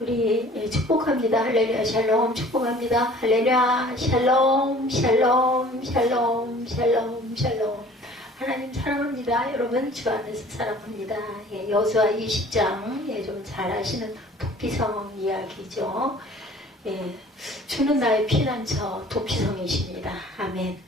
우리 축복합니다. 할렐루야 샬롬 축복합니다. 할렐루야 샬롬 샬롬 샬롬 샬롬 샬롬. 하나님 사랑합니다. 여러분 주 안에서 사랑합니다. 여호수아 20장 좀 잘 아시는 도피성 이야기죠. 주는 나의 피난처 도피성이십니다. 아멘.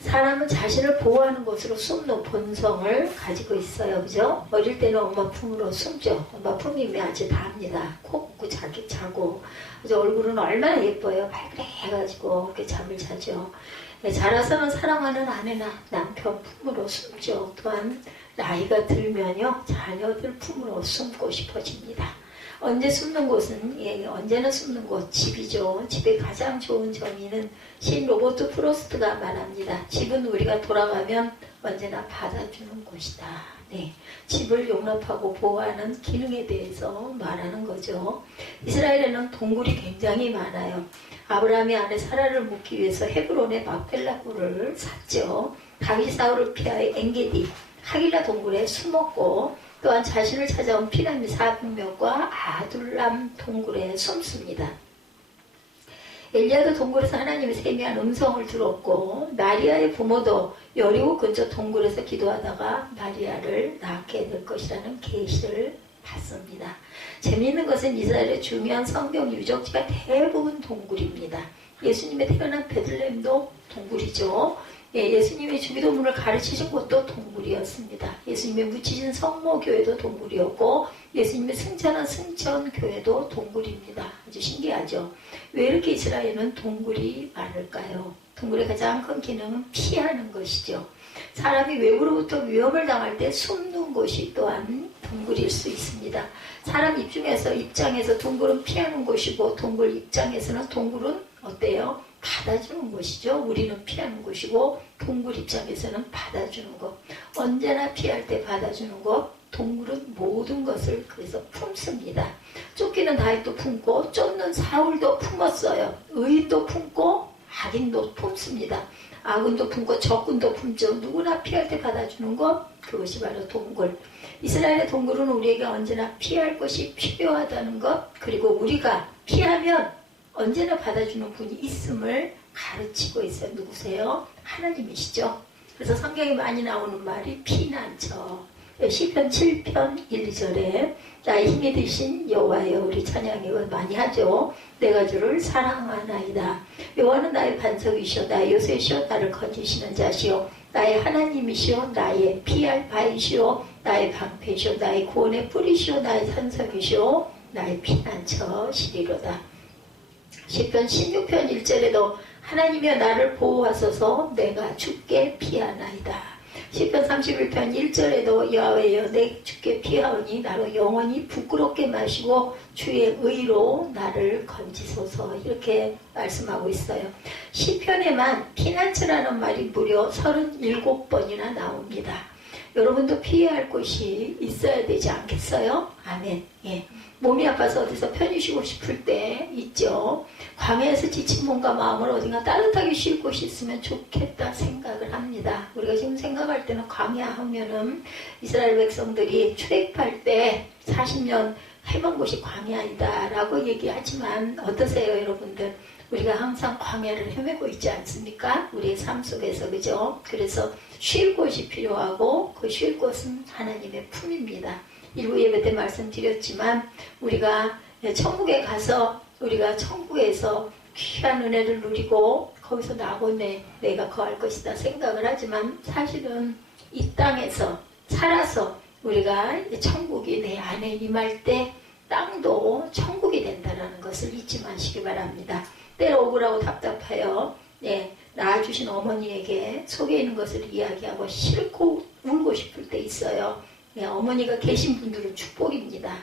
사람은 자신을 보호하는 것으로 숨는 본성을 가지고 있어요. 그죠? 어릴 때는 엄마 품으로 숨죠. 엄마 품이면 아주 다 합니다. 코 고 자기 자고. 그래서 얼굴은 얼마나 예뻐요. 발그레해가지고 그렇게 잠을 자죠. 자라서는 사랑하는 아내나 남편 품으로 숨죠. 또한 나이가 들면요. 자녀들 품으로 숨고 싶어집니다. 언제 숨는 곳은 언제나 숨는 곳 집이죠. 집의 가장 좋은 정의는 시인 로버트 프로스트가 말합니다. 집은 우리가 돌아가면 언제나 받아주는 곳이다. 집을 용납하고 보호하는 기능에 대해서 말하는 거죠. 이스라엘에는 동굴이 굉장히 많아요. 아브라함이 아내 사라를 묻기 위해서 헤브론의 막벨라 굴을 샀죠. 다윗 사울을 피하여 엔게디 하길라 동굴에 숨었고 또한 자신을 찾아온 피라미 400명과 아둘람 동굴에 숨습니다. 엘리야도 동굴에서 하나님의 세미한 음성을 들었고 마리아의 부모도 여리고 근처 동굴에서 기도하다가 마리아를 낳게 될 것이라는 계시를 받습니다. 재미있는 것은 이스라엘의 중요한 성경 유적지가 대부분 동굴입니다. 예수님의 태어난 베들레헴도 동굴이죠. 예수님의 주기도문을 가르치신 곳도 동굴이었습니다. 예수님의 묻히신 성모교회도 동굴이었고 예수님의 승천한 승천교회도 동굴입니다. 아주 신기하죠. 왜 이렇게 이스라엘은 동굴이 많을까요? 동굴의 가장 큰 기능은 피하는 것이죠. 사람이 외부로부터 위험을 당할 때 숨는 곳이 또한 동굴일 수 있습니다. 사람 입장에서 동굴은 피하는 곳이고 동굴 입장에서는 동굴은 어때요? 받아주는 곳이죠. 우리는 피하는 곳이고 동굴 입장에서는 받아주는 것. 언제나 피할 때 받아주는 것. 동굴은 모든 것을 그래서 품습니다. 쫓기는 다윗도 품고 쫓는 사울도 품었어요. 의인도 품고 악인도 품습니다. 악은도 품고 적군도 품죠. 누구나 피할 때 받아주는 것. 그것이 바로 동굴. 이스라엘의 동굴은 우리에게 언제나 피할 것이 필요하다는 것. 그리고 우리가 피하면 언제나 받아주는 분이 있음을 가르치고 있어요. 누구세요? 하나님이시죠. 그래서 성경에 많이 나오는 말이 피난처. 시편 7편 1, 2절에 나의 힘이 되신 여호와여 우리 찬양이 많이 하죠. 내가 주를 사랑하나이다. 여호와는 나의 반석이시오 나의 요새시오 나를 건지시는 자시오 나의 하나님이시오 나의 피할 바이시오 나의 방패시오 나의 구원의 뿌리시오 나의 산성이시오 나의 피난처시리로다. 시편 16편 1절에도 하나님이여 나를 보호하소서 내가 주께 피하나이다. 시편 31편 1절에도 여호와여 내 주께 피하오니 나로 영원히 부끄럽게 마시고 주의 의로 나를 건지소서 이렇게 말씀하고 있어요. 시편에만 피난처라는 말이 무려 37번이나 나옵니다. 여러분도 피해야 할 곳이 있어야 되지 않겠어요? 아멘. 몸이 아파서 어디서 편히 쉬고 싶을 때 있죠. 광야에서 지친 몸과 마음을 어딘가 따뜻하게 쉴 곳이 있으면 좋겠다 생각을 합니다. 우리가 지금 생각할 때는 광야 하면은 이스라엘 백성들이 출애굽할 때 40년 해본 곳이 광야이다 라고 얘기하지만 어떠세요 여러분들? 우리가 항상 광야를 헤매고 있지 않습니까? 우리의 삶 속에서 그죠? 그래서 쉴 곳이 필요하고 그 쉴 곳은 하나님의 품입니다. 일부 예배 때 말씀드렸지만 우리가 천국에 가서 우리가 천국에서 귀한 은혜를 누리고 거기서 낙원에 내가 거할 것이다 생각을 하지만 사실은 이 땅에서 살아서 우리가 천국이 내 안에 임할 때 땅도 천국이 된다는 것을 잊지 마시기 바랍니다. 때로 억울하고 답답해요. 낳아주신 어머니에게 속에 있는 것을 이야기하고 싫고 울고 싶을 때 있어요. 어머니가 계신 분들은 축복입니다.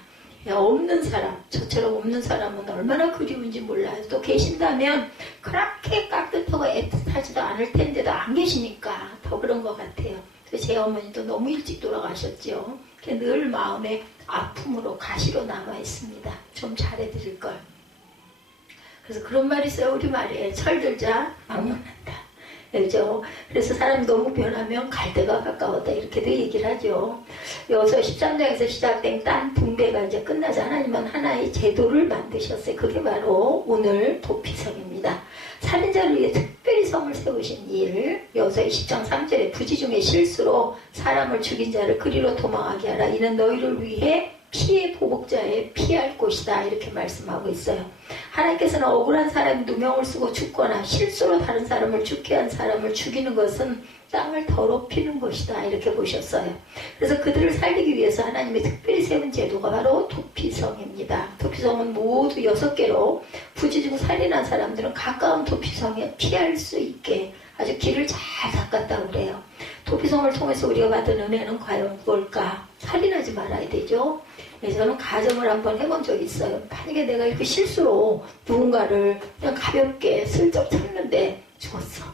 없는 사람, 저처럼 없는 사람은 얼마나 그리운지 몰라요. 또 계신다면 그렇게 깍듯하고 애틋하지도 않을 텐데도 안 계시니까 더 그런 것 같아요. 제 어머니도 너무 일찍 돌아가셨죠. 늘 마음에 아픔으로 가시로 남아 있습니다. 좀 잘해드릴 걸. 그래서 그런 말이 있어요. 우리 말에 철들자 막론한다. 그죠? 그래서 사람이 너무 변하면 갈 데가 가까웠다 이렇게도 얘기를 하죠. 여기서 13장에서 시작된 딴 분배가 이제 끝나지 하나님은 하나의 제도를 만드셨어요. 그게 바로 오늘 도피성입니다. 살인자를 위해 특별히 성을 세우신 일, 여기서 10장 3절에 부지 중에 실수로 사람을 죽인 자를 그리로 도망하게 하라. 이는 너희를 위해 피해 보복자에 피할 곳이다 이렇게 말씀하고 있어요. 하나님께서는 억울한 사람이 누명을 쓰고 죽거나 실수로 다른 사람을 죽게 한 사람을 죽이는 것은 땅을 더럽히는 것이다 이렇게 보셨어요. 그래서 그들을 살리기 위해서 하나님이 특별히 세운 제도가 바로 도피성입니다. 도피성은 모두 6개로 부지 중 살인한 사람들은 가까운 도피성에 피할 수 있게 아주 길을 잘 닦았다고 그래요. 도피성을 통해서 우리가 받은 은혜는 과연 뭘까? 살인하지 말아야 되죠. 저는 가정을 한번 해본 적이 있어요. 만약에 내가 이렇게 실수로 누군가를 그냥 가볍게 슬쩍 쳤는데 죽었어.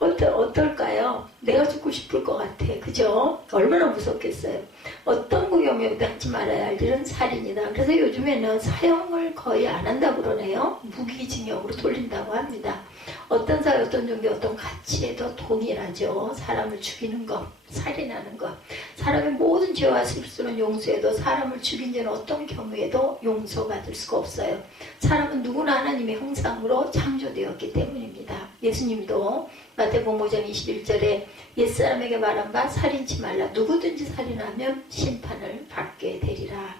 어떨까요? 내가 죽고 싶을 것 같아. 그죠? 얼마나 무섭겠어요. 어떤 위험에도 하지 말아야 할 일은 살인이다. 그래서 요즘에는 사형을 거의 안 한다고 그러네요. 무기징역으로 돌린다고 합니다. 어떤 사회, 어떤 종교, 어떤 가치에도 동일하죠. 사람을 죽이는 것, 살인하는 것. 사람의 모든 죄와 실수는 용서해도 사람을 죽인 죄는 어떤 경우에도 용서받을 수가 없어요. 사람은 누구나 하나님의 형상으로 창조되었기 때문입니다. 예수님도 마태복음 5장 21절에 옛사람에게 말한 바 살인치 말라. 누구든지 살인하면 심판을 받게 되리라.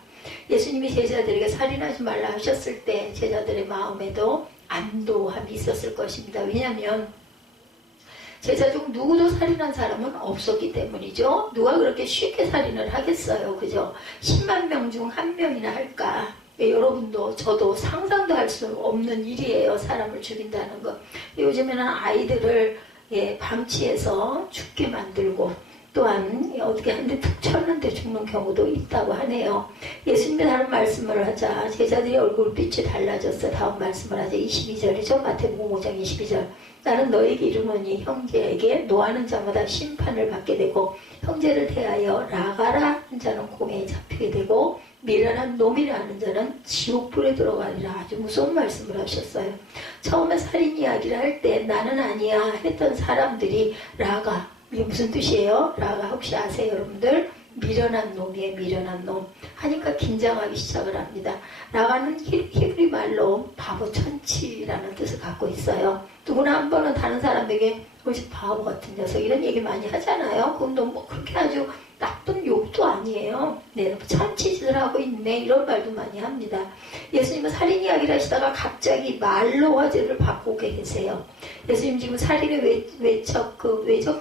예수님이 제자들에게 살인하지 말라 하셨을 때 제자들의 마음에도 안도함이 있었을 것입니다. 왜냐하면 제자 중 누구도 살인한 사람은 없었기 때문이죠. 누가 그렇게 쉽게 살인을 하겠어요. 그죠? 10만 명 중 1명이나 할까? 여러분도 저도 상상도 할 수 없는 일이에요. 사람을 죽인다는 것. 요즘에는 아이들을 방치해서 죽게 만들고 또한 어떻게 한 대 툭 쳤는데 죽는 경우도 있다고 하네요. 예수님이 다른 말씀을 하자 제자들의 얼굴빛이 달라졌어. 다음 말씀을 하자. 22절이죠. 마태복음 5장 22절. 나는 너에게 이르노니 형제에게 노하는 자마다 심판을 받게 되고 형제를 대하여 라가라 하는 자는 공회에 잡히게 되고 미련한 놈이라 하는 자는 지옥불에 들어가리라. 아주 무서운 말씀을 하셨어요. 처음에 살인 이야기를 할 때 나는 아니야 했던 사람들이 라가, 이게 무슨 뜻이에요? 라가 혹시 아세요 여러분들? 미련한 놈이에요. 미련한 놈 하니까 긴장하기 시작을 합니다. 라가는 히브리 말로 바보 천치라는 뜻을 갖고 있어요. 누구나 한 번은 다른 사람에게 그것이 바보 같은 녀석 이런 얘기 많이 하잖아요. 그건 너무 그렇게 아주 나쁜 욕도 아니에요. 네, 천치짓을 하고 있네 이런 말도 많이 합니다. 예수님은 살인 이야기를 하시다가 갑자기 말로 화제를 바꾸고 계세요. 예수님 지금 살인의 외적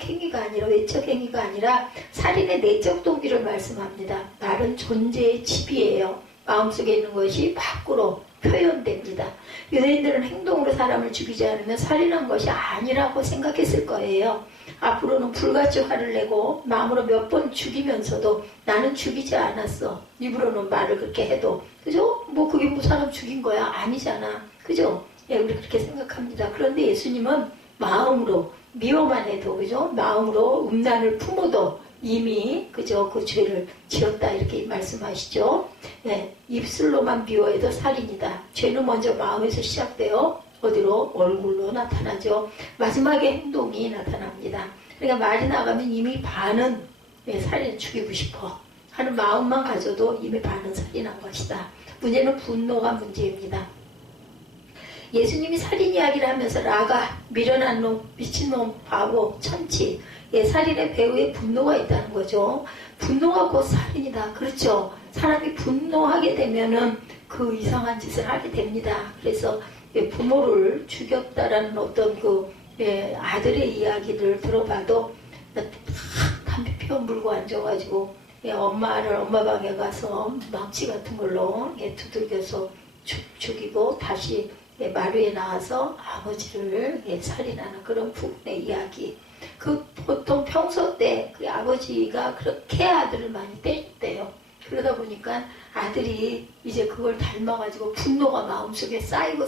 행위가 아니라 살인의 내적 동기를 말씀합니다. 말은 존재의 집이에요. 마음속에 있는 것이 밖으로 표현됩니다. 유대인들은 행동으로 사람을 죽이지 않으면 살인한 것이 아니라고 생각했을 거예요. 앞으로는 불같이 화를 내고 마음으로 몇 번 죽이면서도 나는 죽이지 않았어. 입으로는 말을 그렇게 해도 그죠? 뭐 그게 뭐 사람 죽인 거야? 아니잖아. 그죠? 예, 우리 그렇게 생각합니다. 그런데 예수님은 마음으로 미워만 해도 그죠? 마음으로 음란을 품어도 이미 그죠? 그 죄를 지었다 이렇게 말씀하시죠. 예, 입술로만 미워해도 살인이다. 죄는 먼저 마음에서 시작돼요. 어디로? 얼굴로 나타나죠. 마지막에 행동이 나타납니다. 그러니까 말이 나가면 이미 반은 살인 죽이고 싶어 하는 마음만 가져도 이미 반은 살인한 것이다. 문제는 분노가 문제입니다. 예수님이 살인 이야기를 하면서 라가, 미련한 놈, 미친놈, 바보, 천치 살인의 배후에 분노가 있다는 거죠. 분노가 곧 살인이다. 그렇죠. 사람이 분노하게 되면은 그 이상한 짓을 하게 됩니다. 그래서 부모를 죽였다라는 어떤 아들의 이야기를 들어봐도 담배 피워 물고 앉아가지고 엄마 방에 가서 망치 같은 걸로 두들겨서 죽이고 다시 마루에 나와서 아버지를 살인하는 그런 부분의 이야기. 보통 평소 때 그 아버지가 그렇게 아들을 많이 때렸대요. 그러다 보니까 아들이 이제 그걸 닮아가지고 분노가 마음속에 쌓이고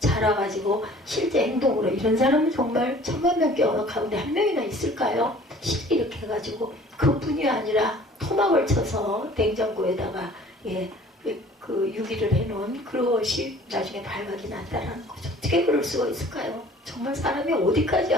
자라가지고 실제 행동으로 이런 사람은 정말 1000만 명 가운데 한 명이나 있을까요? 실제 이렇게 해가지고 그뿐이 아니라 토막을 쳐서 냉장고에다가 그 유기를 해놓은 그것이 나중에 발각이 났다라는 거죠. 어떻게 그럴 수가 있을까요? 정말 사람이 어디까지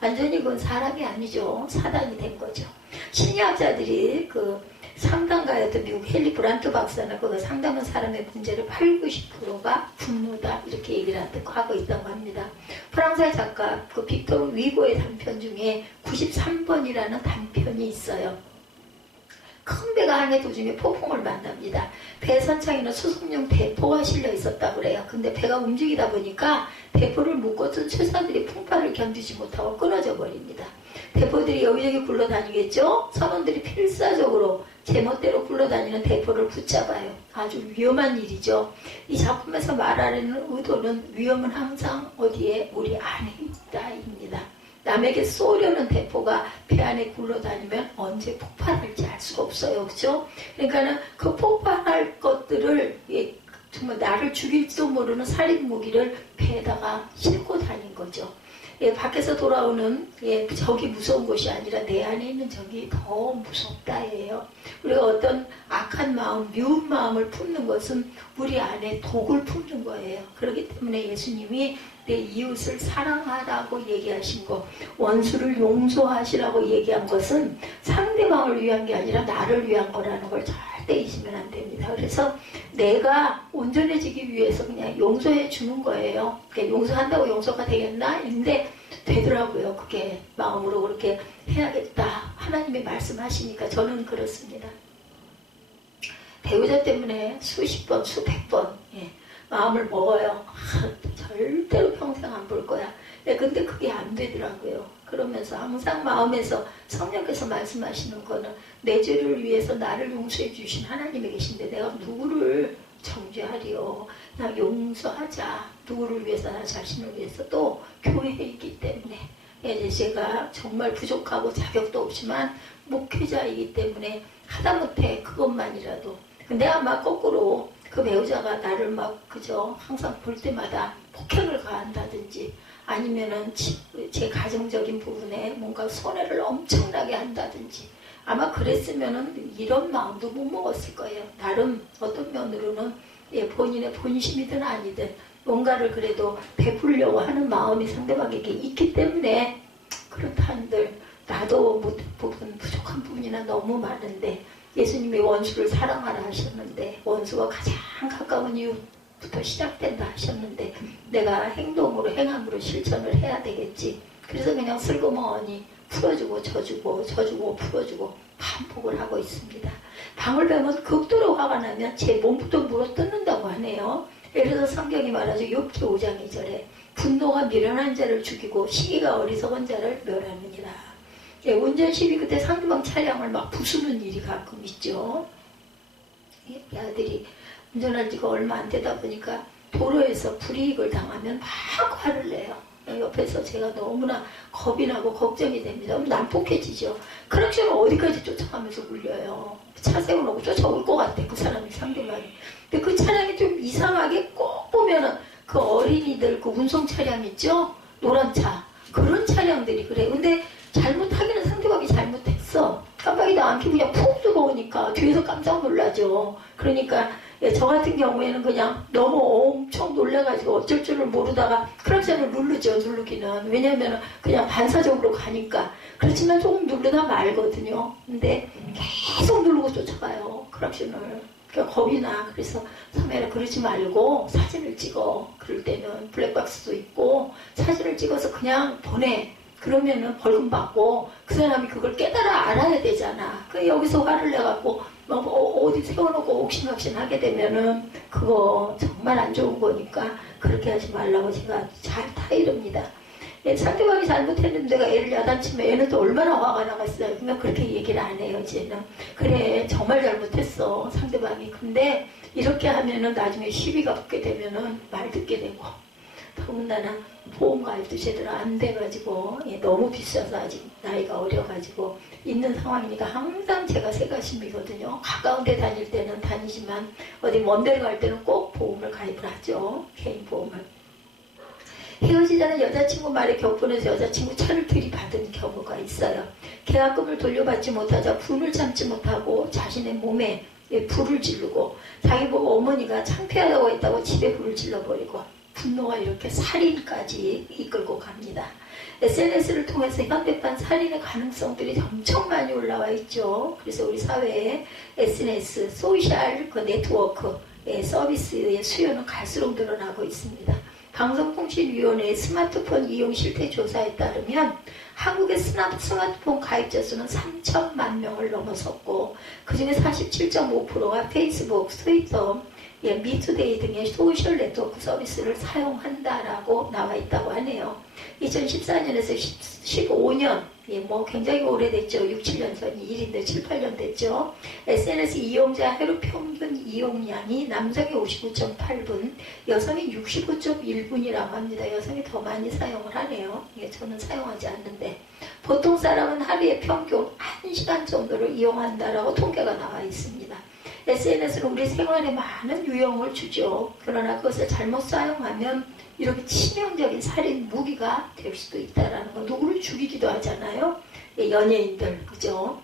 완전히 그건 사람이 아니죠. 사단이 된 거죠. 심리학자들이 그 상담가였던 미국 헨리 브란트 박사는 그 상담한 사람의 문제를 80~90%가 분노다 이렇게 얘기를 하고 있다고 합니다. 프랑스의 작가 그 빅토르 위고의 단편 중에 93번이라는 단편이 있어요. 큰 배가 항해 도중에 폭풍을 만납니다. 배 선창에는 수송용 대포가 실려 있었다고 그래요. 근데 배가 움직이다 보니까 대포를 묶었던 최사들이 풍파를 견디지 못하고 끊어져 버립니다. 대포들이 여기저기 굴러다니겠죠? 선원들이 필사적으로 제멋대로 굴러다니는 대포를 붙잡아요. 아주 위험한 일이죠. 이 작품에서 말하려는 의도는 위험은 항상 어디에? 우리 안에 있다입니다. 남에게 쏘려는 대포가 배 안에 굴러다니면 언제 폭발할지 알 수가 없어요. 그렇죠? 그러니까는 그 폭발할 것들을 정말 나를 죽일지도 모르는 살인 무기를 배에다가 싣고 다닌 거죠. 밖에서 돌아오는 적이 무서운 것이 아니라 내 안에 있는 적이 더 무섭다예요. 우리가 어떤 악한 마음, 미운 마음을 품는 것은 우리 안에 독을 품는 거예요. 그렇기 때문에 예수님이 내 이웃을 사랑하라고 얘기하신 것, 원수를 용서하시라고 얘기한 것은 상대방을 위한 게 아니라 나를 위한 거라는 걸 절대 잊으면 안 됩니다. 그래서 내가 온전해지기 위해서 그냥 용서해 주는 거예요. 용서한다고 용서가 되겠나? 근데 되더라고요. 그게 마음으로 그렇게 해야겠다. 하나님이 말씀하시니까 저는 그렇습니다. 배우자 때문에 수십 번, 수백 번 마음을 먹어요. 절대로 평생 안 볼 거야. 근데 그게 안 되더라고요. 그러면서 항상 마음에서 성령께서 말씀하시는 거는 내 죄를 위해서 나를 용서해 주신 하나님이 계신데 내가 누구를 정죄하리요. 그냥 용서하자. 누구를 위해서, 나 자신을 위해서 또 교회에 있기 때문에 제가 정말 부족하고 자격도 없지만 목회자이기 때문에 하다못해 그것만이라도. 근데 아마 거꾸로 그 배우자가 나를 막 그저 항상 볼 때마다 폭행을 가한다든지 아니면은 제 가정적인 부분에 뭔가 손해를 엄청나게 한다든지 아마 그랬으면은 이런 마음도 못 먹었을 거예요. 나름 어떤 면으로는 본인의 본심이든 아니든 뭔가를 그래도 베풀려고 하는 마음이 상대방에게 있기 때문에 그렇다 한들 나도 못한 부분, 부족한 부분이나 너무 많은데 예수님이 원수를 사랑하라 하셨는데 원수가 가장 가까운 이유부터 시작된다 하셨는데 내가 행동으로 행함으로 실천을 해야 되겠지. 그래서 그냥 슬그머니 풀어주고 져주고 풀어주고 반복을 하고 있습니다. 방울 뱀은 극도로 화가 나면 제 몸부터 물어뜯는다고 하네요. 예를 들어서 성경이 말하죠. 욥기 5장 2절에 분노가 미련한 자를 죽이고 시기가 어리석은 자를 멸하느니라. 운전 시비 그때 상대방 차량을 막 부수는 일이 가끔 있죠. 아들이 운전할 지가 얼마 안 되다 보니까 도로에서 불이익을 당하면 막 화를 내요. 옆에서 제가 너무나 겁이 나고 걱정이 됩니다. 난폭해지죠. 크랙션을 어디까지 쫓아가면서 굴려요. 차 세워놓고 쫓아올 것 같아. 그 사람이 상대방이. 근데 그 차량이 좀 이상하게 꼭 보면은 그 어린이들 그 운송 차량 있죠? 노란 차. 그런 차량들이 그래. 근데 잘못하기는 상대방이 잘못했어. 깜빡이도 안 켜고 그냥 푹 뜨거우니까 뒤에서 깜짝 놀라죠. 그러니까 저 같은 경우에는 그냥 너무 엄청 놀라가지고 어쩔 줄을 모르다가 크락션을 누르기는. 왜냐면 그냥 반사적으로 가니까. 그렇지만 조금 누르다 말거든요. 근데 계속 누르고 쫓아가요. 크락션을. 그러니까 겁이 나. 그래서 사매라 그러지 말고 사진을 찍어. 그럴 때는 블랙박스도 있고 사진을 찍어서 그냥 보내. 그러면은 벌금 받고 그 사람이 그걸 깨달아 알아야 되잖아. 그 여기서 화를 내갖고 어디 세워놓고 옥신각신 하게 되면은 그거 정말 안 좋은 거니까 그렇게 하지 말라고 제가 잘 타이릅니다. 상대방이 잘못했는데 내가 애를 야단치면 애는 또 얼마나 화가 나겠어요. 그냥 그렇게 얘기를 안 해요, 이제는. 그래, 정말 잘못했어, 상대방이. 근데 이렇게 하면은 나중에 시비가 붙게 되면은 말 듣게 되고. 더군다나 보험가입도 제대로 안 돼가지고 너무 비싸서 아직 나이가 어려가지고 있는 상황이니까 항상 제가 새가심이거든요. 가까운 데 다닐 때는 다니지만 어디 먼 데를 갈 때는 꼭 보험을 가입을 하죠. 개인 보험을. 헤어지자는 여자친구 말에 격분해서 여자친구 차를 들이받은 경우가 있어요. 계약금을 돌려받지 못하자 분을 참지 못하고 자신의 몸에 불을 지르고 자기 보고 어머니가 창피하다고 했다고 집에 불을 질러버리고 분노가 이렇게 살인까지 이끌고 갑니다. SNS를 통해서 현대판 살인의 가능성들이 엄청 많이 올라와 있죠. 그래서 우리 사회에 SNS, 소셜 네트워크 서비스의 수요는 갈수록 늘어나고 있습니다. 방송통신위원회의 스마트폰 이용 실태 조사에 따르면 한국의 스마트폰 가입자 수는 3천만 명을 넘어섰고 그중에 47.5%가 페이스북, 트위터, 미투데이 등의 소셜 네트워크 서비스를 사용한다라고 나와 있다고 하네요. 2014년에서 15년, 뭐 굉장히 오래됐죠. 6, 7년 전이 일인데 7, 8년 됐죠. SNS 이용자 하루 평균 이용량이 남성이 59.8분, 여성이 65.1분이라고 합니다. 여성이 더 많이 사용을 하네요. 저는 사용하지 않는데. 보통 사람은 하루에 평균 1시간 정도를 이용한다라고 통계가 나와 있습니다. SNS는 우리 생활에 많은 유형을 주죠. 그러나 그것을 잘못 사용하면 이렇게 치명적인 살인 무기가 될 수도 있다라는 거. 누구를 죽이기도 하잖아요. 연예인들, 그죠?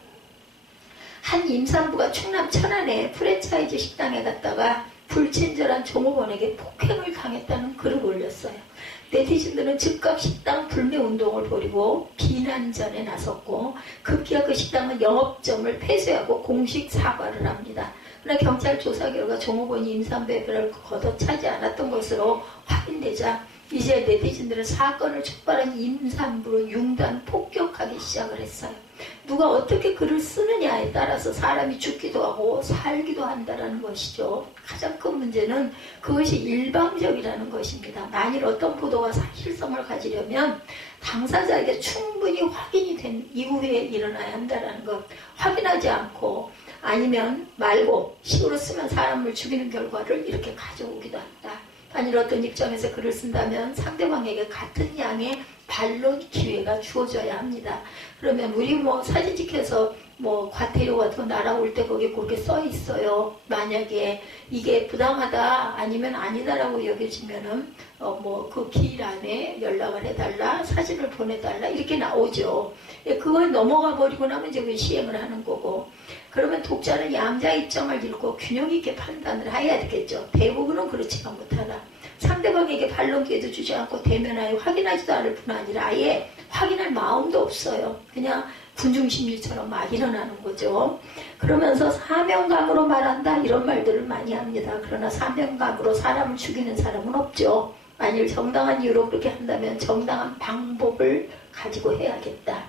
한 임산부가 충남 천안의 프랜차이즈 식당에 갔다가 불친절한 종업원에게 폭행을 당했다는 글을 올렸어요. 네티즌들은 즉각 식당 불매 운동을 벌이고 비난전에 나섰고 급기야 그 식당은 영업점을 폐쇄하고 공식 사과를 합니다. 그러나 경찰 조사 결과 종업원이 임산부의 배를 걷어차지 않았던 것으로 확인되자 이제 네티즌들은 사건을 촉발한 임산부를 융단 폭격하기 시작을 했어요. 누가 어떻게 글을 쓰느냐에 따라서 사람이 죽기도 하고 살기도 한다는 것이죠. 가장 큰 문제는 그것이 일방적이라는 것입니다. 만일 어떤 보도가 사실성을 가지려면 당사자에게 충분히 확인이 된 이후에 일어나야 한다는 것. 확인하지 않고 아니면 말고 식으로 쓰면 사람을 죽이는 결과를 이렇게 가져오기도 한다. 만일 어떤 입장에서 글을 쓴다면 상대방에게 같은 양의 반론 기회가 주어져야 합니다. 그러면 우리 뭐 사진 찍혀서 뭐 과태료 같은 거 날아올 때 거기에 그렇게 써 있어요. 만약에 이게 부당하다 아니면 아니다라고 여겨지면은 뭐 그 기일 안에 연락을 해달라, 사진을 보내달라 이렇게 나오죠. 그거에 넘어가 버리고 나면 이제 시행을 하는 거고. 그러면 독자는 양자 입장을 읽고 균형 있게 판단을 해야 되겠죠. 대부분은 그렇지가 못하다. 상대방에게 반론 기회도 주지 않고 대면하여 확인하지도 않을 뿐 아니라 아예 확인할 마음도 없어요. 그냥 군중심리처럼 막 일어나는 거죠. 그러면서 사명감으로 말한다 이런 말들을 많이 합니다. 그러나 사명감으로 사람을 죽이는 사람은 없죠. 만일 정당한 이유로 그렇게 한다면 정당한 방법을 가지고 해야겠다.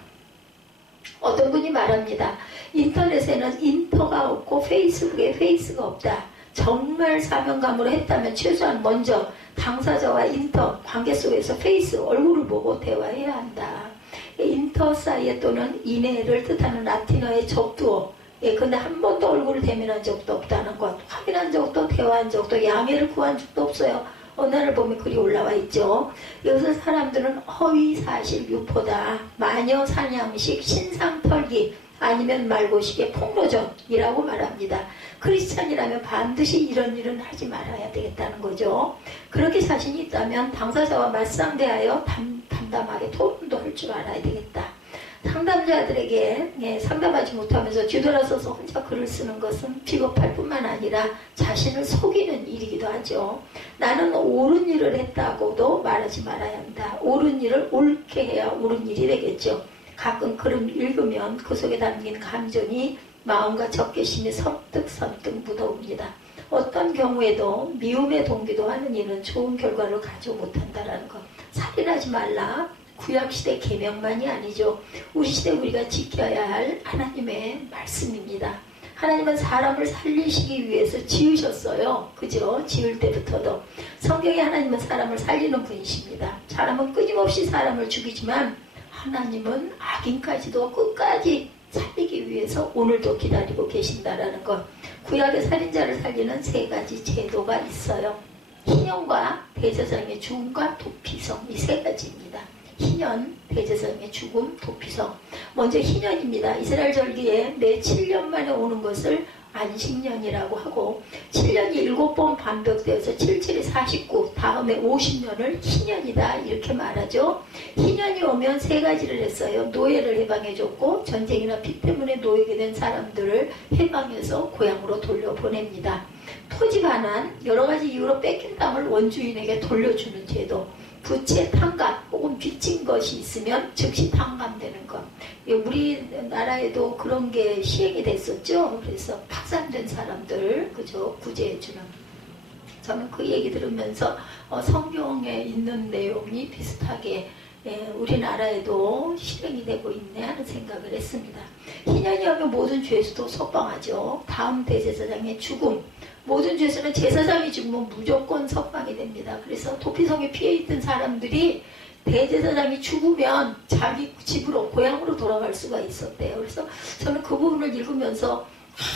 어떤 분이 말합니다. 인터넷에는 인터가 없고 페이스북에 페이스가 없다. 정말 사명감으로 했다면 최소한 먼저 당사자와 인터 관계 속에서 페이스 얼굴을 보고 대화해야 한다. 인터 사이에 또는 인해를 뜻하는 라틴어의 적두어. 근데 한 번도 얼굴을 대면한 적도 없다는 것. 확인한 적도 대화한 적도 양해를 구한 적도 없어요. 어느 날 보면 글이 올라와 있죠. 여기서 사람들은 허위사실 유포다. 마녀 사냥식 신상털기 아니면 말고식의 폭로전이라고 말합니다. 크리스찬이라면 반드시 이런 일은 하지 말아야 되겠다는 거죠. 그렇게 자신이 있다면 당사자와 맞상대하여 담담하게 토론도 할 줄 알아야 되겠다. 상담자들에게 상담하지 못하면서 뒤돌아서서 혼자 글을 쓰는 것은 비겁할 뿐만 아니라 자신을 속이는 일이기도 하죠. 나는 옳은 일을 했다고도 말하지 말아야 한다. 옳은 일을 옳게 해야 옳은 일이 되겠죠. 가끔 글을 읽으면 그 속에 담긴 감정이 마음과 적개심이 선뜻선뜻 묻어옵니다. 어떤 경우에도 미움의 동기도 하는 이는 좋은 결과를 가져 못한다는 것. 살인하지 말라. 구약시대 계명만이 아니죠. 우리 시대 우리가 지켜야 할 하나님의 말씀입니다. 하나님은 사람을 살리시기 위해서 지으셨어요. 그죠? 지을 때부터도. 성경에 하나님은 사람을 살리는 분이십니다. 사람은 끊임없이 사람을 죽이지만 하나님은 악인까지도 끝까지 살리기 위해서 오늘도 기다리고 계신다라는 것. 구약의 살인자를 살리는 3가지 제도가 있어요. 희년과 대제사장의 죽음과 도피성 이 3가지입니다. 희년, 대제사장의 죽음, 도피성. 먼저 희년입니다. 이스라엘 절기에 매 7년 만에 오는 것을 안식년이라고 하고 7년이 7번 반복되어서 7, 7이 49 다음에 50년을 희년이다 이렇게 말하죠. 희년이 오면 세 가지를 했어요. 노예를 해방해줬고 전쟁이나 피 때문에 노예게 된 사람들을 해방해서 고향으로 돌려보냅니다. 토지 반환, 여러 가지 이유로 뺏긴 땅을 원주인에게 돌려주는 제도, 부채 탕감 혹은 빚진 것이 있으면 즉시 탕감되는 것. 우리나라에도 그런 게 시행이 됐었죠. 그래서 파산된 사람들 그죠 구제해주는. 저는 그 얘기 들으면서 성경에 있는 내용이 비슷하게 우리나라에도 실행이 되고 있네 하는 생각을 했습니다. 희년이 오면 모든 죄수도 석방하죠. 다음 대제사장의 죽음. 모든 죄수는 제사장이 죽으면 무조건 석방이 됩니다. 그래서 도피성에 피해 있던 사람들이 대제사장이 죽으면 자기 집으로 고향으로 돌아갈 수가 있었대요. 그래서 저는 그 부분을 읽으면서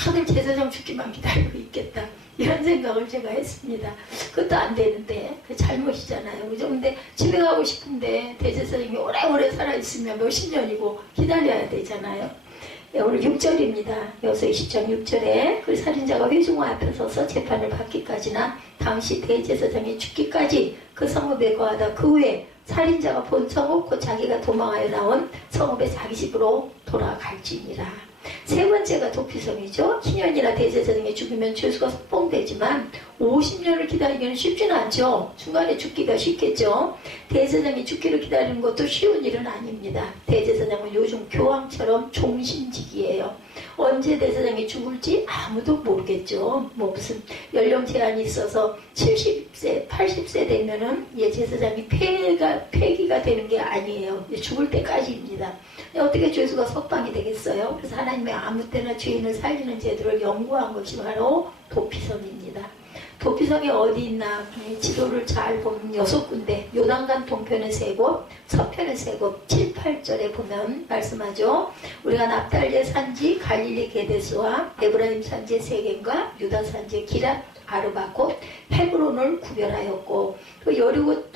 다들 제사장 죽기만 기다리고 있겠다 이런 생각을 제가 했습니다. 그것도 안 되는데 그 잘못이잖아요. 그죠? 근데 집에 가고 싶은데 대제사장이 오래오래 살아있으면 몇십 년이고 기다려야 되잖아요. 오늘 6절입니다. 여기서 20장 6절에 그 살인자가 회중화 앞에 서서 재판을 받기까지나 당시 대제사장이 죽기까지 그 성읍에 거하다 그 후에 살인자가 본 성읍 곧 자기가 도망하여 나온 성읍에 자기 집으로 돌아갈지니라. 세 번째가 도피성이죠. 희년이나 대제사장이 죽으면 죄수가 석방되지만 50년을 기다리기는 쉽지는 않죠. 중간에 죽기가 쉽겠죠. 대제사장이 죽기를 기다리는 것도 쉬운 일은 아닙니다. 대제사장은 요즘 교황처럼 종신직이에요. 언제 대제사장이 죽을지 아무도 모르겠죠. 뭐 무슨 연령 제한이 있어서 70세, 80세 되면은 제사장이 폐기가 되는 게 아니에요. 죽을 때까지입니다. 어떻게 죄수가 석방이 되겠어요? 그래서 하나님의 아무 때나 죄인을 살리는 제도를 연구한 것이 바로 도피성입니다. 도피성이 어디 있나 지도를 잘 보면 6군데, 요단강 동편에 3곳, 서편에 3곳, 7, 8절에 보면 말씀하죠. 우리가 납달리의 산지 갈릴리 게데스와 에브라임 산지의 세겜과 유다 산지의 기랏 아르바 곧 헤브론을 구별하였고, 또 여리고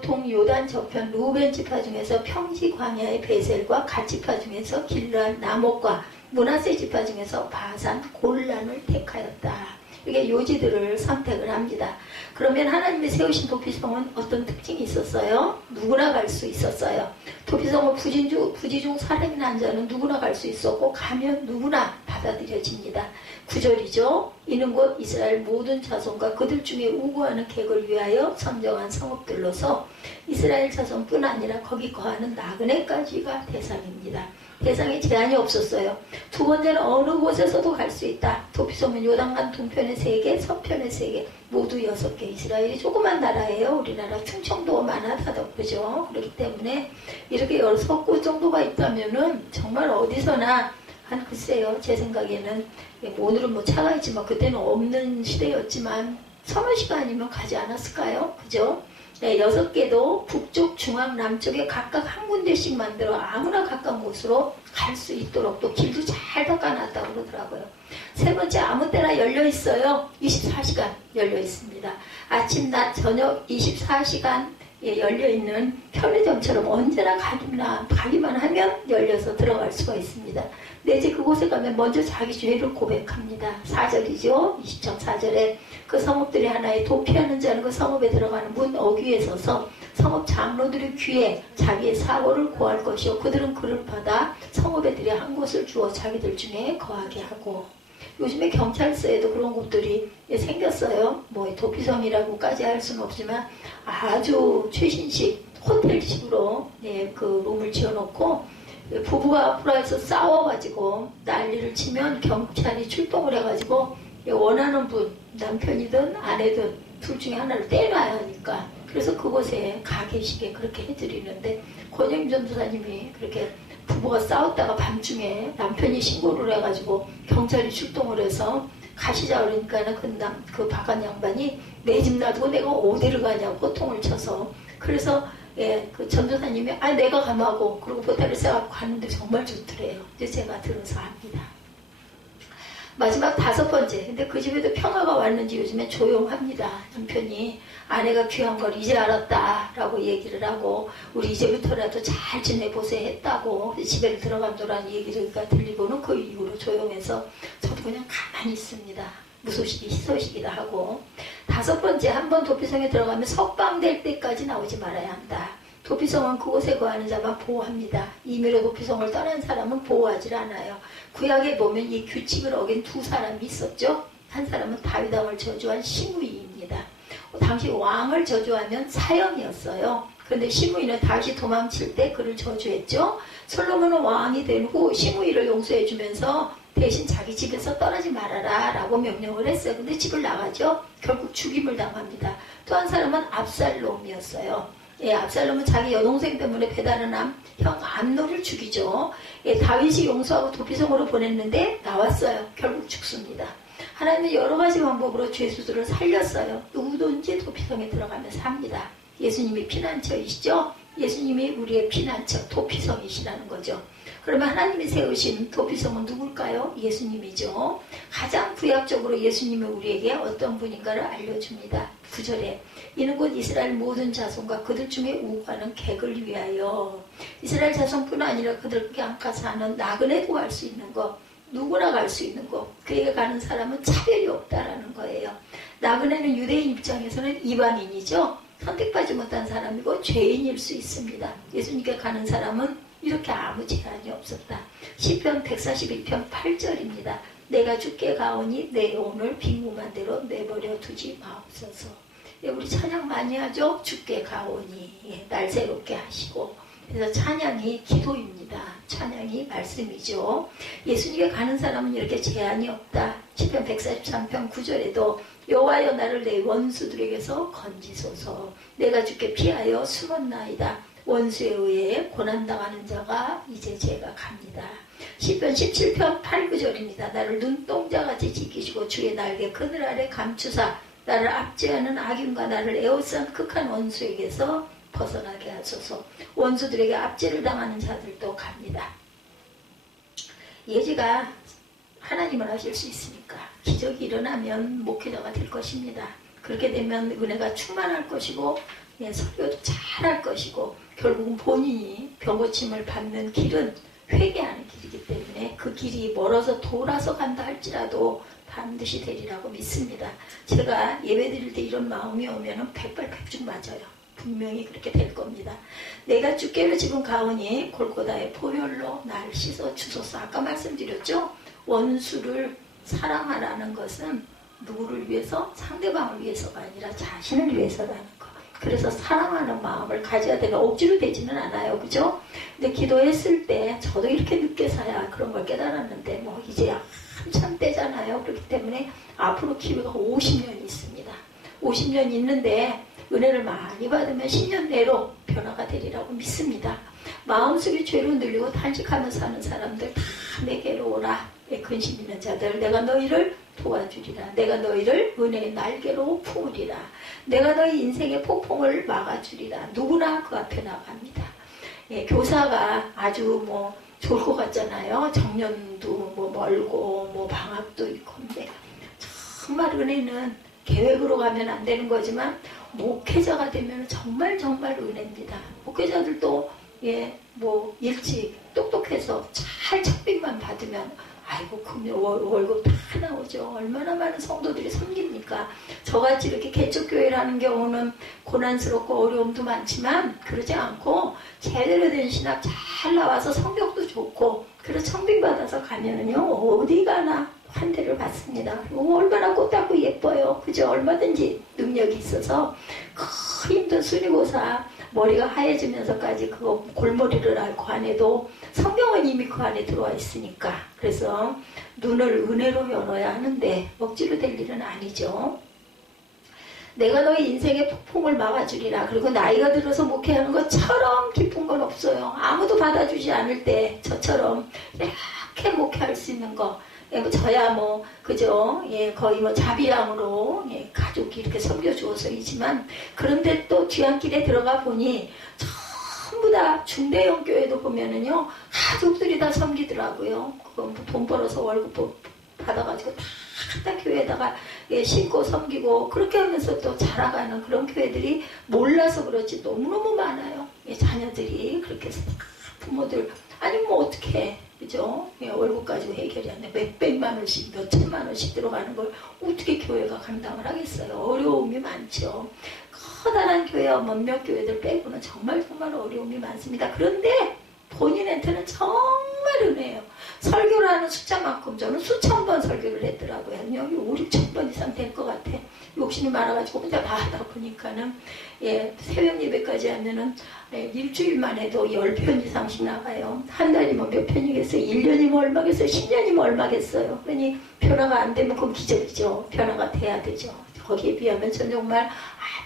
동 요단 저편 루벤 지파 중에서 평지 광야의 베셀과 갓 지파 중에서 길르앗 나목과 므낫세 지파 중에서 바산 골란을 택하였다. 이게 요지들을 선택을 합니다. 그러면 하나님이 세우신 도피성은 어떤 특징이 있었어요? 누구나 갈 수 있었어요. 도피성은 부지중 사람이 난 자는 누구나 갈 수 있었고 가면 누구나 받아들여집니다. 9절이죠. 이는 곧 이스라엘 모든 자손과 그들 중에 우고하는 객을 위하여 선정한 성읍들로서 이스라엘 자손뿐 아니라 거기 거하는 나그네까지가 대상입니다. 대상에 제한이 없었어요. 두 번째는 어느 곳에서도 갈 수 있다. 도피성은 요단강 동편에 3개, 서편에 3개, 모두 6개. 이스라엘이 조그만 나라예요. 우리나라 충청도가 많아서 그죠. 그렇기 때문에 이렇게 6곳 정도가 있다면은 정말 어디서나 한 글쎄요. 제 생각에는 오늘은 뭐 차가 있지만 그때는 없는 시대였지만 3-4시간이면 가지 않았을까요? 그죠? 네, 6개도 북쪽, 중앙, 남쪽에 각각 한 군데씩 만들어 아무나 가까운 곳으로 갈 수 있도록 또 길도 잘 닦아놨다고 그러더라고요. 세 번째, 아무 때나 열려 있어요. 24시간 열려 있습니다. 아침, 낮, 저녁 24시간 열려 있는 편의점처럼 언제나 가기만 하면 열려서 들어갈 수가 있습니다. 내지 그곳에 가면 먼저 자기 죄를 고백합니다. 4절이죠. 20장 4절에 그 성읍들이 하나에 도피하는 자는 그 성읍에 들어가는 문 어귀에 서서 성읍 장로들의 귀에 자기의 사고를 고할 것이요 그들은 그를 받아 성읍에 들여 한 곳을 주어 자기들 중에 거하게 하고. 요즘에 경찰서에도 그런 곳들이 생겼어요. 뭐 도피성이라고까지 할 수는 없지만 아주 최신식 호텔식으로 그 룸을 지어놓고 부부가 불화해서 싸워가지고 난리를 치면 경찰이 출동을 해가지고 원하는 분, 남편이든 아내든 둘 중에 하나를 떼놔야 하니까 그래서 그곳에 가 계시게 그렇게 해드리는데 권영임 전도사님이 그렇게 부부가 싸웠다가 밤중에 남편이 신고를 해가지고 경찰이 출동을 해서 가시자 그러니까는 그 바간 양반이 내 집 놔두고 내가 어디를 가냐고 호통을 쳐서 그래서 그 전도사님이 내가 가마고 그리고 보따리를 싸갖고 가는데 정말 좋더래요. 이제 제가 들어서 합니다. 마지막 5번째. 근데 그 집에도 평화가 왔는지 요즘에 조용합니다. 남편이 아내가 귀한 걸 이제 알았다라고 얘기를 하고 우리 이제부터라도 잘 지내보세요 했다고 집에 들어간다라는 얘기가 들리고는 그 이후로 조용해서 저도 그냥 가만히 있습니다. 무소식이 희소식이다 하고 5번째, 한 번 도피성에 들어가면 석방될 때까지 나오지 말아야 한다. 도피성은 그곳에 거하는 자만 보호합니다. 임의로 도피성을 떠난 사람은 보호하지 않아요. 구약에 보면 이 규칙을 어긴 2사람이 있었죠. 한 사람은 다윗 왕을 저주한 시므이입니다. 당시 왕을 저주하면 사형이었어요. 그런데 시므이는 다시 도망칠 때 그를 저주했죠. 솔로몬은 왕이 된 후 시므이를 용서해주면서 대신 자기 집에서 떠나지 말아라 라고 명령을 했어요. 근데 집을 나가죠. 결국 죽임을 당합니다. 또 한 사람은 압살롬이었어요. 예, 압살롬은 자기 여동생 때문에 배다른 형 암노를 죽이죠. 예, 다윗이 용서하고 도피성으로 보냈는데 나왔어요. 결국 죽습니다. 하나님은 여러 가지 방법으로 죄수들을 살렸어요. 누구든지 도피성에 들어가면 삽니다. 예수님이 피난처이시죠? 예수님이 우리의 피난처, 도피성이시라는 거죠. 그러면 하나님이 세우신 도피성은 누굴까요? 예수님이죠. 가장 구약적으로 예수님이 우리에게 어떤 분인가를 알려줍니다. 9절에 이는 곧 이스라엘 모든 자손과 그들 중에 우고하는 객을 위하여. 이스라엘 자손뿐 아니라 그들에게 안가 사는 나그네도 갈 수 있는 것, 누구나 갈 수 있는 것, 그에게 가는 사람은 차별이 없다라는 거예요. 나그네는 유대인 입장에서는 이방인이죠. 선택받지 못한 사람이고 죄인일 수 있습니다. 예수님께 가는 사람은 이렇게 아무 제한이 없었다. 시편 141편 8절입니다. 내가 주께 가오니 내 영혼을 빈궁한 대로 내버려 두지 마옵소서. 예, 우리 찬양 많이 하죠? 주께 가오니. 예, 날 새롭게 하시고. 그래서 찬양이 기도입니다. 찬양이 말씀이죠. 예수님께 가는 사람은 이렇게 제한이 없다. 시편 143편 9절에도 여호와여 나를 내 원수들에게서 건지소서. 내가 주께 피하여 숨었나이다. 원수에 의해 고난당하는 자가 이제 제가 갑니다. 시편 17편 8, 9절입니다. 나를 눈동자같이 지키시고 주의 날개 그늘 아래 감추사 나를 압제하는 악인과 나를 에워싼 극한 원수에게서 벗어나게 하소서. 원수들에게 압제를 당하는 자들도 갑니다. 예지가 하나님을 하실 수 있으니까 기적이 일어나면 목회자가 될 것입니다. 그렇게 되면 은혜가 충만할 것이고 설교도 잘할 것이고 결국은 본인이 병고침을 받는 길은 회개하는 길이기 때문에 그 길이 멀어서 돌아서 간다 할지라도 반드시 되리라고 믿습니다. 제가 예배 드릴 때 이런 마음이 오면 백발백중 맞아요. 분명히 그렇게 될 겁니다. 내가 주께로 지금 가오니 골고다의 보혈로 날 씻어 주소서. 아까 말씀드렸죠? 원수를 사랑하라는 것은 누구를 위해서? 상대방을 위해서가 아니라 자신을 위해서라는 것. 그래서 사랑하는 마음을 가져야 되는 억지로 되지는 않아요. 그죠? 근데 기도했을 때 저도 이렇게 늦게서야 그런 걸 깨달았는데 뭐 이제 한참 때잖아요. 그렇기 때문에 앞으로 기회가 50년이 있습니다. 50년 있는데 은혜를 많이 받으면 10년 내로 변화가 되리라고 믿습니다. 마음속에 죄로 늘리고 탄식하며 사는 사람들 다 내게로 오라. 근심 있는 자들 내가 너희를 도와주리라. 내가 너희를 은혜의 날개로 품으리라. 내가 너희 인생의 폭풍을 막아주리라. 누구나 그 앞에 나갑니다. 예, 교사가 아주 뭐 좋을 것 같잖아요. 정년도 뭐 멀고 뭐 방학도 있고. 근데 정말 은혜는 계획으로 가면 안 되는 거지만 목회자가 되면 정말 은혜입니다. 목회자들도 예, 뭐 일찍 똑똑해서 잘 책빙만 받으면 아이고 금요 월급 다 나오죠. 얼마나 많은 성도들이 섬깁니까? 저같이 이렇게 개척교회를 하는 경우는 고난스럽고 어려움도 많지만 그러지 않고 제대로 된 신학 잘 나와서 성격도 좋고 그래서 청빙받아서 가면은요 어디 가나 환대를 받습니다. 얼마나 꽃다고 예뻐요. 그죠? 얼마든지 능력이 있어서 그 힘든 수리고사 머리가 하얘지면서까지 그거 골머리를 앓고 안에도 성경은 이미 그 안에 들어와 있으니까 그래서 눈을 은혜로 열어야 하는데 억지로 될 일은 아니죠. 내가 너의 인생의 폭풍을 막아주리라. 그리고 나이가 들어서 목회하는 것처럼 기쁜 건 없어요. 아무도 받아주지 않을 때 저처럼 이렇게 목회할 수 있는 거 저야 뭐 그죠? 예, 거의 뭐 자비랑으로 예, 가족이 이렇게 섬겨주어서이지만 그런데 또 뒤안길에 들어가 보니 전부 다 중대형 교회도 보면은요 가족들이 다 섬기더라고요. 그거 돈 벌어서 월급 받아가지고 다 교회에다가 예, 신고 섬기고 그렇게 하면서 또 자라가는 그런 교회들이 몰라서 그렇지 너무너무 많아요. 예, 자녀들이 그렇게 해서 부모들 아니 뭐 어떻게 그죠? 예, 월급 가지고 해결이 안 돼. 몇백만 원씩, 몇천만 원씩 들어가는 걸 어떻게 교회가 감당을 하겠어요? 어려움이 많죠. 커다란 교회와 몇몇 교회들 빼고는 정말 어려움이 많습니다. 그런데 본인한테는 정말 은혜예요. 설교를 하는 숫자만큼 저는 수천 번 설교를 했더라고요. 여기 5, 6천 번 이상 될 것 같아. 욕심이 많아가지고 혼자 다 하다 보니까는, 예, 새벽 예배까지 하면은, 예, 일주일만 해도 10편 이상씩 나가요. 한 달이면 몇 편이겠어요? 1년이면 얼마겠어요? 10년이면 얼마겠어요? 그러니 변화가 안 되면 그건 기적이죠. 변화가 돼야 되죠. 거기에 비하면 전 정말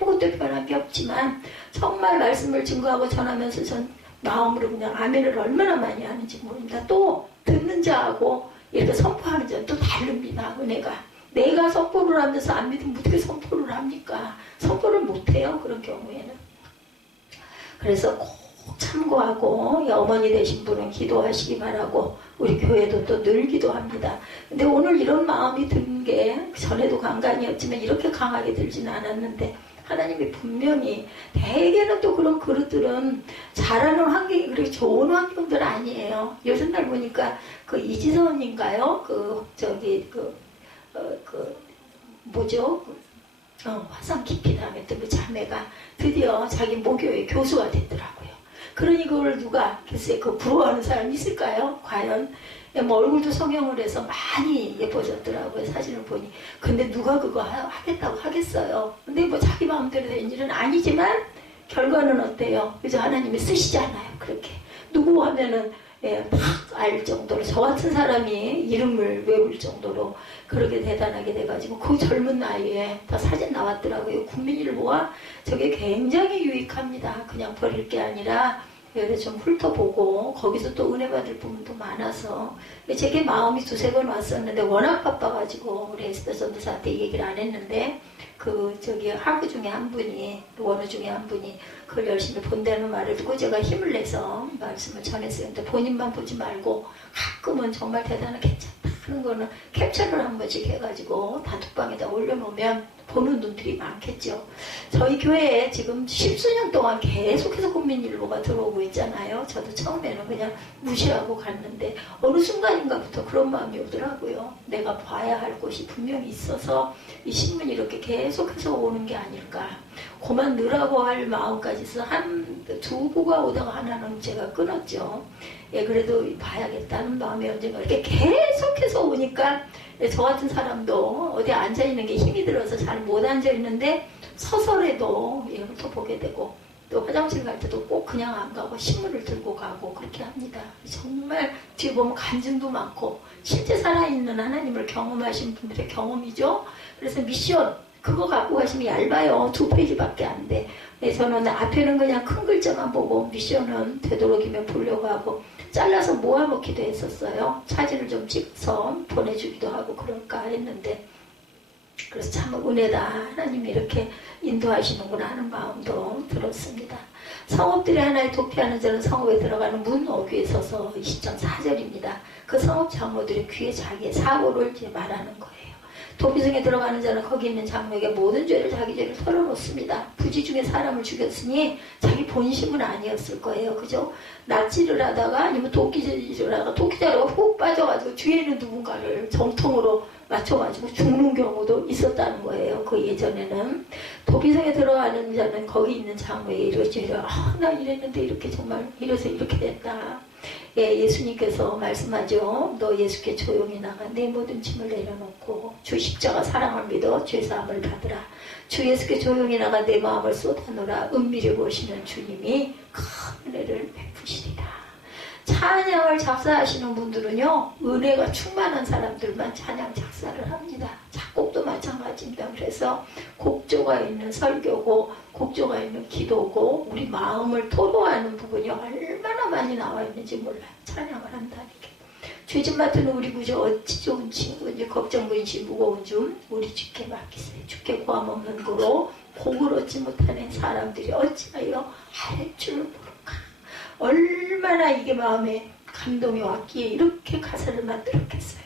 아무것도 변한 게 없지만, 정말 말씀을 증거하고 전하면서 전 마음으로 그냥 아멘을 얼마나 많이 하는지 모릅니다. 또 듣는 자하고 이렇게 선포하는 자는 또 다릅니다. 은혜가. 내가 선포를 하면서 안 믿으면 어떻게 선포를 합니까? 선포를 못해요. 그런 경우에는. 그래서 꼭 참고하고, 어머니 되신 분은 기도하시기 바라고, 우리 교회도 또 늘 기도합니다. 근데 오늘 이런 마음이 든 게 전에도 간간이었지만 이렇게 강하게 들지는 않았는데, 하나님이 분명히, 대개는 또 그런 그릇들은 자라는 환경이 그렇게 좋은 환경들 아니에요. 요즘 날 보니까 그 이지선인가요? 화상 깊이 당했던 그 자매가 드디어 자기 모교의 교수가 됐더라고요. 그러니 그걸 누가 글쎄 그 부러워하는 사람이 있을까요? 과연? 뭐 얼굴도 성형을 해서 많이 예뻐졌더라고요. 사진을 보니. 근데 누가 그거 하겠다고 하겠어요. 근데 뭐 자기 마음대로 된 일은 아니지만 결과는 어때요? 그죠? 하나님이 쓰시잖아요. 그렇게. 누구 하면은, 예, 딱 알 정도로, 저 같은 사람이 이름을 외울 정도로 그렇게 대단하게 돼가지고 그 젊은 나이에 다 사진 나왔더라고요. 국민일보와 저게 굉장히 유익합니다. 그냥 버릴 게 아니라 그래서 좀 훑어보고 거기서 또 은혜 받을 부분도 많아서 제게 마음이 두세 번 왔었는데 워낙 바빠가지고 우리 에스더 전도사한테 얘기를 안 했는데 하구 중에 한 분이, 원우 중에 한 분이 그걸 열심히 본다는 말을 듣고 제가 힘을 내서 말씀을 전했어요. 근데 본인만 보지 말고 가끔은 정말 대단한 괜찮다 하는 거는 캡처를 한 번씩 해가지고 단톡방에다 올려놓으면 보는 눈들이 많겠죠. 저희 교회에 지금 10수년 동안 계속해서 국민일보가 들어오고 있잖아요. 저도 처음에는 그냥 무시하고 갔는데 어느 순간인가부터 그런 마음이 오더라고요. 내가 봐야 할 곳이 분명히 있어서 이 신문이 이렇게 계속해서 오는 게 아닐까. 그만 넣으라고 할 마음까지 있어. 두 부가 오다가 하나는 제가 끊었죠. 예, 그래도 봐야겠다는 마음이 언젠가 이렇게 계속해서 오니까 저 같은 사람도 어디 앉아있는 게 힘이 들어서 잘 못 앉아있는데 서서라도 또 보게 되고 또 화장실 갈 때도 꼭 그냥 안 가고 신문을 들고 가고 그렇게 합니다. 정말 뒤에 보면 간증도 많고 실제 살아있는 하나님을 경험하신 분들의 경험이죠. 그래서 미션 그거 갖고 가시면 얇아요. 2페이지밖에 안 돼. 저는 앞에는 그냥 큰 글자만 보고 미션은 되도록이면 보려고 하고 잘라서 모아놓기도 했었어요. 사진을 좀 찍어서 보내주기도 하고 그럴까 했는데 그래서 참 은혜다. 하나님이 이렇게 인도하시는구나 하는 마음도 들었습니다. 성읍들이 하나에 도피하는 자는 성읍에 들어가는 문 어귀에 서서 20장 4절입니다. 그 성읍 장로들이 귀에 자기의 사고를 이제 말하는 거예요. 도피성에 들어가는 자는 거기 있는 장로에게 모든 죄를 자기 죄를 털어놓습니다. 부지 중에 사람을 죽였으니 자기 본심은 아니었을 거예요. 그죠? 납치를 하다가 아니면 도끼질을 하다가 도끼자루가 훅 빠져가지고 뒤에 있는 누군가를 정통으로 맞춰가지고 죽는 경우도 있었다는 거예요. 그 예전에는. 도피성에 들어가는 자는 거기 있는 장로에게 이러지. 나 이랬는데 이렇게 정말 이래서 이렇게 됐다. 예, 예수님께서 말씀하죠. 너 예수께 조용히 나가 내 모든 짐을 내려놓고 주 십자가 사랑을 믿어 죄사함을 받으라. 주 예수께 조용히 나가 내 마음을 쏟아놓으라. 은밀히 보시는 주님이 큰 은혜를 베푸시리라. 찬양을 작사하시는 분들은요, 은혜가 충만한 사람들만 찬양 작사를 합니다. 작곡도 마찬가지입니다. 그래서 곡조가 있는 설교고 곡조가 있는 기도고 우리 마음을 토로하는 부분이 얼마나 많이 나와 있는지 몰라요. 찬양을 한다는 게. 죄짐 맡은 우리 구주 어찌 좋은 친구인지 걱정 근심 무거운 좀 우리 주께 맡기세요. 주께 고함 없는 거로 복을 얻지 못하는 사람들이 어찌하여 할 줄 모를까. 얼마나 이게 마음에 감동이 왔기에 이렇게 가사를 만들었겠어요.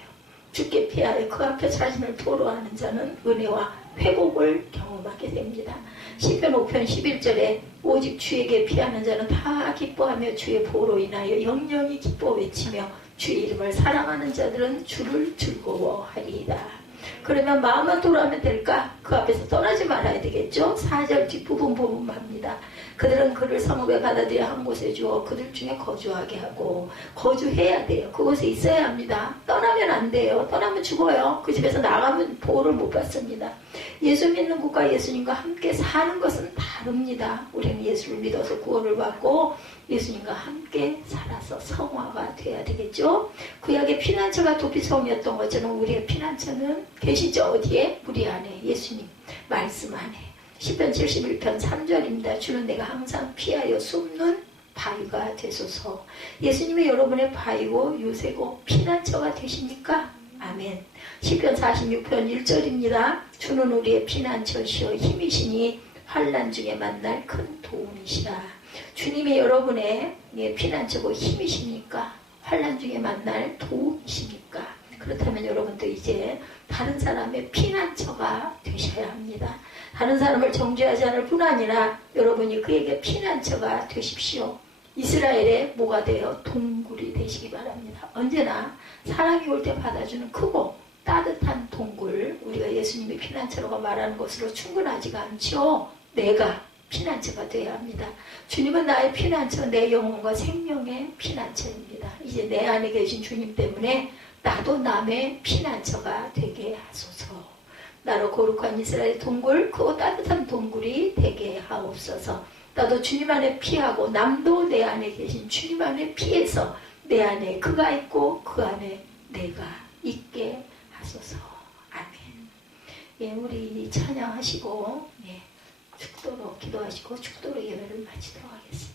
주께 피하여 그 앞에 자신을 토로하는 자는 은혜와 회복을 경험하게 됩니다. 시편 5편 11절에 오직 주에게 피하는 자는 다 기뻐하며 주의 보호로 인하여 영영이 기뻐 외치며 주의 이름을 사랑하는 자들은 주를 즐거워하리이다. 그러면 마음만 돌아오면 될까? 그 앞에서 떠나지 말아야 되겠죠? 4절 뒷부분 보면 합니다. 그들은 그를 성읍에 받아들여 한 곳에 주어 그들 중에 거주하게 하고, 거주해야 돼요. 그곳에 있어야 합니다. 떠나면 안 돼요. 떠나면 죽어요. 그 집에서 나가면 보호를 못 받습니다. 예수 믿는 곳과 예수님과 함께 사는 것은 다릅니다. 우리는 예수를 믿어서 구원을 받고 예수님과 함께 살아서 성화가 돼야 되겠죠. 구약의 피난처가 도피성이었던 것처럼 우리의 피난처는 계시죠? 어디에? 우리 안에, 예수님 말씀 안에. 시편 71편 3절입니다. 주는 내가 항상 피하여 숨는 바위가 되소서. 예수님이 여러분의 바위고 요새고 피난처가 되십니까? 아멘. 시편 46편 1절입니다. 주는 우리의 피난처시여 힘이시니 환난 중에 만날 큰 도움이시라. 주님이 여러분의 피난처고 힘이십니까? 환난 중에 만날 도움이십니까? 그렇다면 여러분도 이제 다른 사람의 피난처가 되셔야 합니다. 다른 사람을 정죄하지 않을 뿐 아니라 여러분이 그에게 피난처가 되십시오. 이스라엘의 뭐가 되어 동굴이 되시기 바랍니다. 언제나 사람이 올 때 받아주는 크고 따뜻한 동굴, 우리가 예수님이 피난처라고 말하는 것으로 충분하지가 않죠. 내가 피난처가 되어야 합니다. 주님은 나의 피난처, 내 영혼과 생명의 피난처입니다. 이제 내 안에 계신 주님 때문에 나도 남의 피난처가 되게 하소서. 나로 거룩한 이스라엘 동굴, 크고 따뜻한 동굴이 되게 하옵소서. 나도 주님 안에 피하고 남도 내 안에 계신 주님 안에 피해서 내 안에 그가 있고 그 안에 내가 있게 하소서. 아멘. 예, 우리 찬양하시고, 예, 축도로 기도하시고 축도로 예배를 마치도록 하겠습니다.